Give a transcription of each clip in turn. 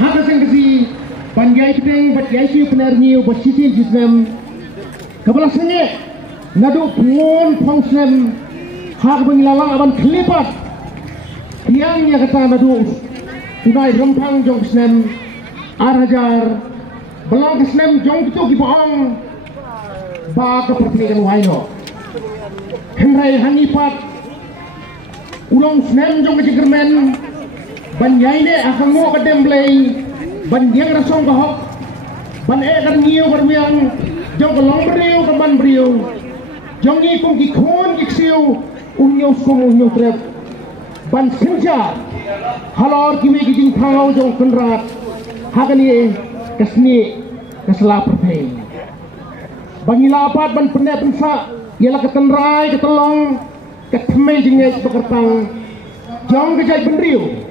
haka sang kasi panjai kiteng bat yai siu pener niu bat sisil jisnem kabala sange nadu pun fongsnem hak bengilalang aban kelipat tiang ya kata nadu tunai rempang jong snem arhajar belang snem jong itu kibaong ba ke pertanian waino henrai hanipat ulong snem jong kejegermen ban yaine akan mo kadem blay ban yang rasong kahok ban kan ngiu bermiang jong kelong beriu ke ban beriu jong ni kong kikon kiksiu unyo sung unyo trep ban senja halor kimi kijing thangau jong kenrat hagani kesni kesela perpei bangila apat ban pende pensa ialah ketenrai ketelong keteme jingnya bekertang jong kejai beriu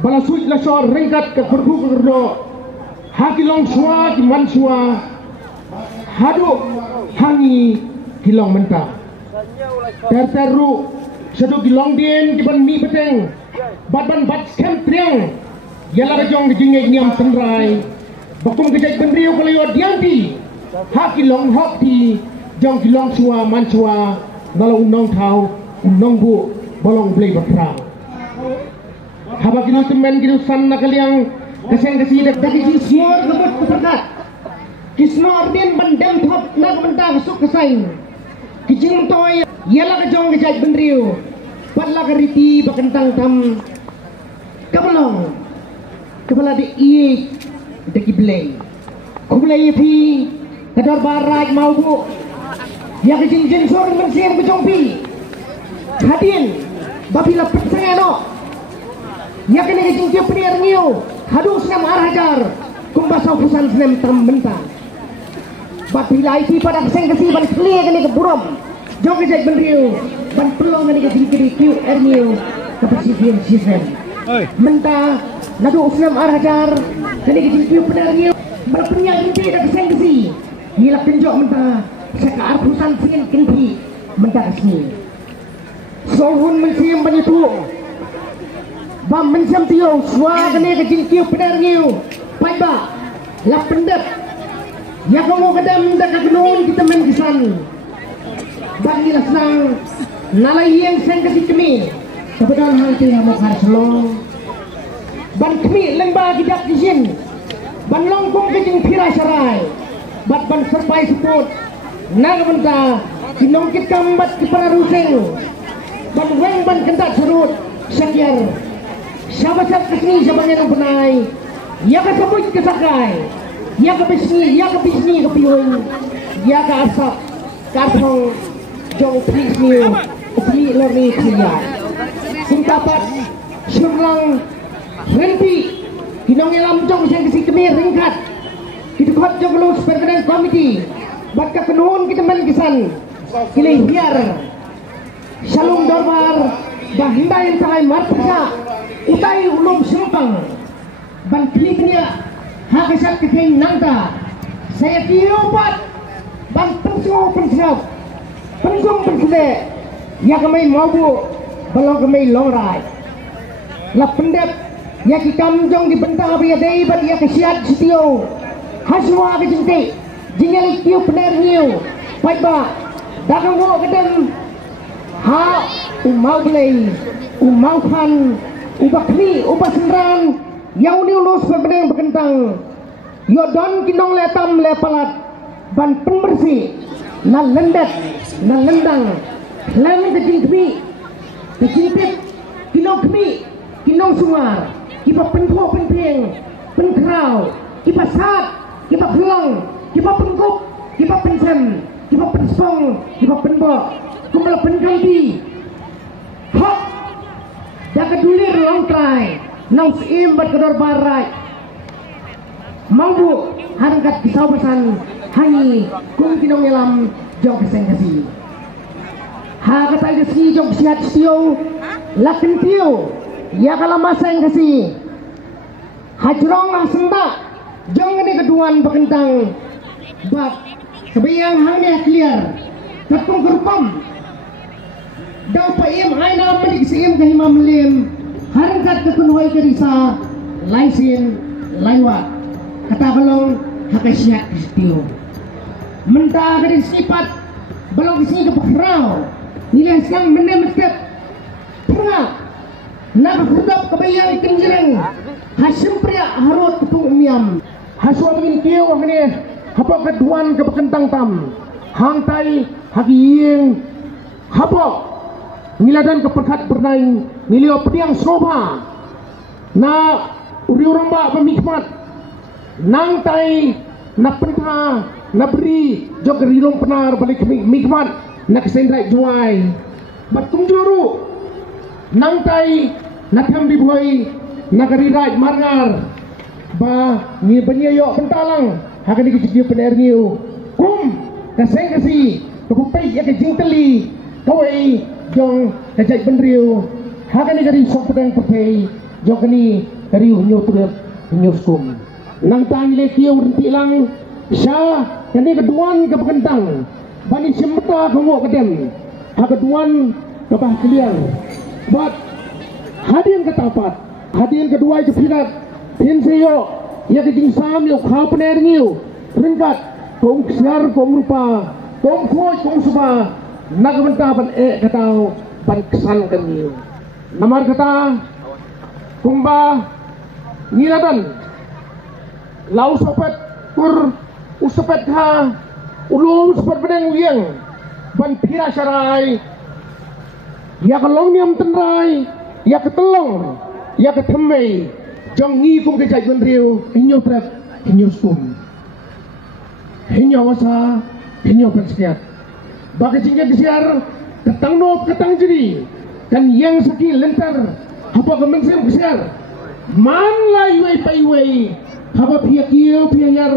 bala suit la sor ringkat ke perbu kerdo hakilong suwa di mansua hadu hangi kilong mentah terteru sedu kilong dien di ban mi beteng badan bat skem triang yala jong di jingge niam tenrai bakum kejai bendriu kalayo dianti hakilong hok di jong kilong suwa mansua nalau unong tau unong bu bolong blay berperang haba kinu temen kinu san nakaliang kaseng kasidak dari jismor ngebut keperkat kisno ordin bandem top nak mentah suk kesaing kijing toy yala kejong kejai bendriu padla keriti bakentang tam kabalong kepala di iye deki blay kublay pi kadar barat mau bu ya kejing jensor mensiam kejong pi hadin babila persengeno ya kene kejing dia penir ngiu hadu senam arhajar kumbasau pusan senam tam mentang babila iti pada keseng kesi ban klia kene keburom jong kejai bendriu ban pelong kene kejing kiri kiu erniu kapasifian sistem mentah nadu senam arhajar kene kejing kiu penir ngiu ban penyang inti dak keseng kesi hilak kenjok mentah seka arpusan singin kenti mentah kesini sohun mensiam banyitu bam mensiam tiyo swa kene kejing kiu penir ngiu paiba lap pendep ya kamu kedam dak kenon kita men kisan bagi senang nalai yang sen kasi kami kebetulan hal itu yang mau harus ban kami lemba gidak disin ban longkong kejing pira sarai ban serpai seput naga benta kinongkit kambat di panaruseng ban weng ban kentat serut sekiar sahabat kesini sabangnya yang benai ya kesebut kesakai ya kebisni kepiun ya ke asap kartong jong prisniu upli lerni kriya singkapat surlang henti kinong elam jong sing kesi kemir ringkat kitukot jong lu superkedan komiti bat kepenuhun kita menkisan kilih biar shalom dorbar bahindain tangai marpesa utai ulum sempang ban klipnya hakisat kekeng nangta saya tiupat ban pensung pensede ya kemai mabu belum kemai longrai lap pendep ya ki kamjong di bentang apa ya dei ban ya kesiat sitio haswa ke jinti jingali kiu pener niu paiba dagang wo kedem ha umau blei umau kan ubakni ubasenran yang uni ulus berbedeng berkentang yodon kinong letam lepalat ban pembersih na lendet na lendang lem kejing kemi kejingpit kinong kemi kinong sungar kipa penpo penpeng penkrau kipa sat kipa pelang kipa pengkup kipa pensem kipa penspong kipa penbok kumala penkampi hok jaga dulir longtrai nang sim berkedor barat mampu harangkat kisau pesan hangi kung kinong elam jong keseng kasi ha katay kasi jong sihat stiyo lakin tiyo ya kalamaseng kasi hajrong asenda jong ini keduan bekentang bak kebayang hangnya clear tapung gerpam daw pa im ay na manig si im kahimam lim harangkat kepenuhay kerisa laisin laiwa kata belong hakasiat istio mentah dari sifat belong sini ke pekrau nilai sang menemesket pernah nak hudap kebayang kenjereng hasim pria harut tepung miam haswa begin kieu ni apa keduan ke bekentang tam hang tai hagiyeng apa niladan ke perkat bernai nilio pediang soba na uri uramba pemikmat nang tai na pentha na beri jog rilong penar balik mikmat na kesendrai juai batung juru nang tai na tham dibuai na karirai marngar ba ni banyayo pentalang hakani kecil pener niu kum kaseng kasi kepupai ya kejing teli kawai jong kajai benriu hakani kari sok pedang petai jokani kari hunyo turut hunyo skum nang tang le kiu rentilang sya kani keduan ke bekentang bani semeta kongo kedem ha keduan ke bah keliang bat hadian ketapat hadian kedua ke pirat pinseyo ya kejing sam yo kha pener niu ringkat kong siar kong rupa kong khoi kong suba nak benta ban katau ban kesan kan niu namar kata kumba niladan lau sopet kur usopet ha ulum sopet bedeng wieng ban pira syarai ya kalong niam tenrai ya ketelong ya ketemei jong ngi kum kejai benriu hinyo trep hinyo skum hinyo wasa hinyo pensekiat bagi jingga kesiar ketang nop ketang jadi kan yang saki lentar apa kemensim kesiar man lai wei pai wei apa pihak kieu pihak yar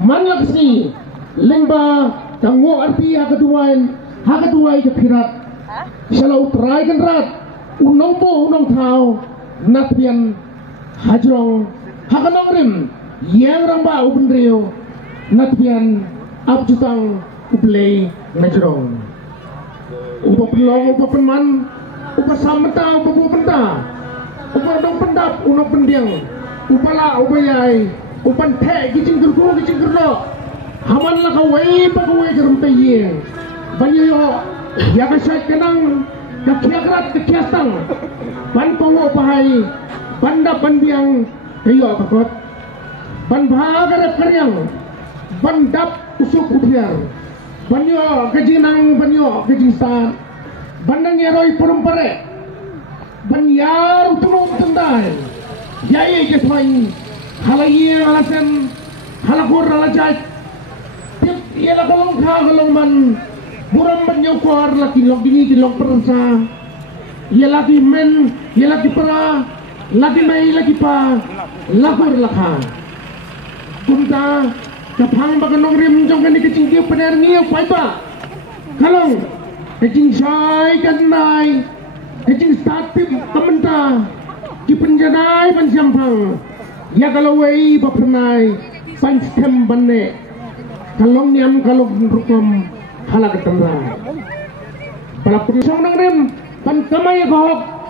man la kesini lengba tanggo arti ha keduai ke pirat salau terai kan rat unong bo unong thau natrian hajrong hakanong rim yang ramba ubendrio natrian abjutang ublei najrong upa pelong upa peman upa samenta upa bupenta upa dong pendap unong pendiang upa la upa yai upan te gijing gerlo haman la kawai pa kawai gerempe yeng banyo ya kasat kenang kakiakrat kakiastang ban pongo pahai banda pandiang kayo takot ban bahagarap karyang bandap usuk ubiar banyo kajinang banyo kajingsan bandang yeroi perumpare banyar utunom tendai yai keswain halaye alasan halakur alajat tip yela kalong kha kalong man buram banyo kuar laki lok dini di lok persa yela ki men yela ki pra lagi mai lagi pa lakur lakha kunta kapang baganong rim jong kan kecing dia pener ngiu pai ba kalong kecing sai kan nai kecing statip kamenta ki penjanai pan siampang ya kalau wei ba pernai pan stem banne kalong niam kalong rukom hala ketemra pala punisong nang rim pan kamay bahok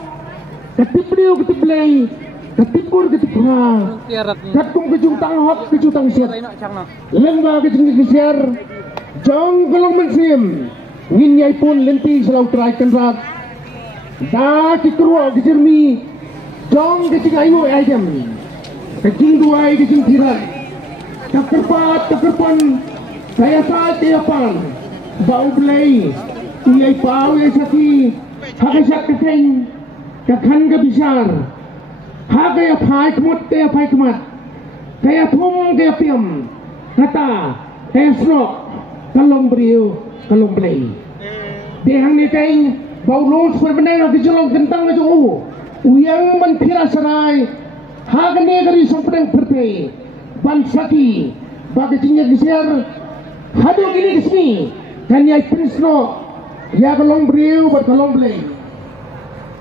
ketipliu ketiplei ketipur ketipra katkum kejung tanghok kejung tangsiat lengba kejung kesiar jong kolong mensim nginyai pun lenti selau terai kenrat da kikruo kejirmi jong kejing ayu ayam kejing duai kejing tirai kekerpan saya saat tiapan bau belai uyai pau uyai saki hakasyak kekeng kakan kebisar hakaya pai kemut kaya pai kemat kaya thum kaya piam kata kaya snok kalong beriu kalong belai dehang ni kain bau los berbendera kejelong kentang aja uyang man pira sarai hakane kari sompedang pertai ban saki bagi cinya kesiar hadu gini kesini kan yai prisno ya kalong beriu buat kalong belai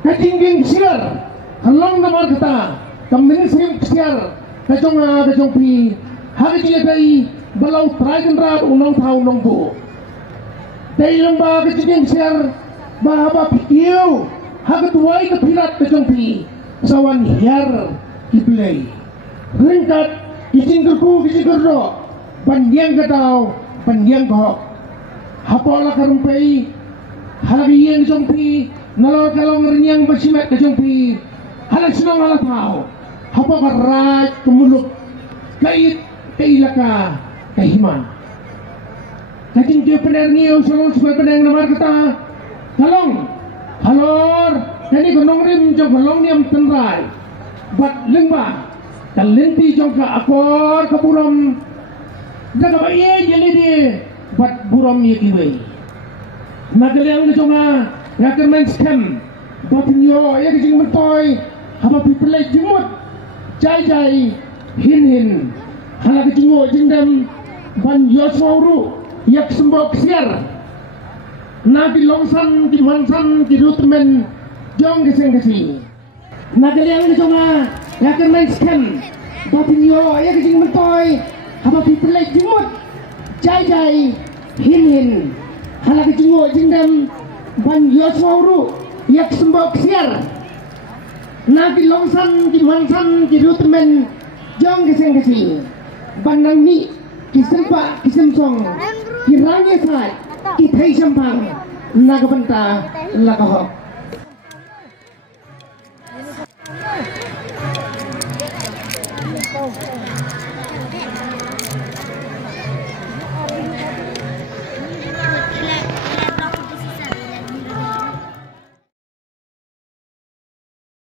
kajingging kesiar kalong namar kata kamin sim kesiar kajong pi hari cinya kai balau terakan rat unong tau unong bu dai lomba kajingging kesiar bahaba pikiu hagat wai ke pirat kajong pi sawan hiar kiblei ringkat kising kerdo pandiang katau pandiang kok hapola karumpai halagiyang jompi nalor kalong renyang basimat ke jompi halag sinong halag tau hapo karat kemuluk kait kailaka kahiman kating dia pener niyo salong supaya pener namar kata kalong halor jadi gunung rim jom kalong niam tenrai bat lengba kalenti jom ka akor kapuram daga baye jadi dia bat buram ye kiwe nagaliang jonga ngakermen scam bapinyo ya kijing mentoy haba pipelai jimut jai hin hala kijingo jindam ban yoswauru yak sembok siar nabi longsan di mansan di rutmen jong geseng nagaliang jonga ngakermen scam bapinyo ya kijing mentoy haba pipelai jimut jai hin hala kijingo jindam ban yoswauru yak sembok siar nabi longsan di mansan di rutmen jong geseng bandang ni kisempa kisemsong kirangi sai kithai sampang nagabanta lakaho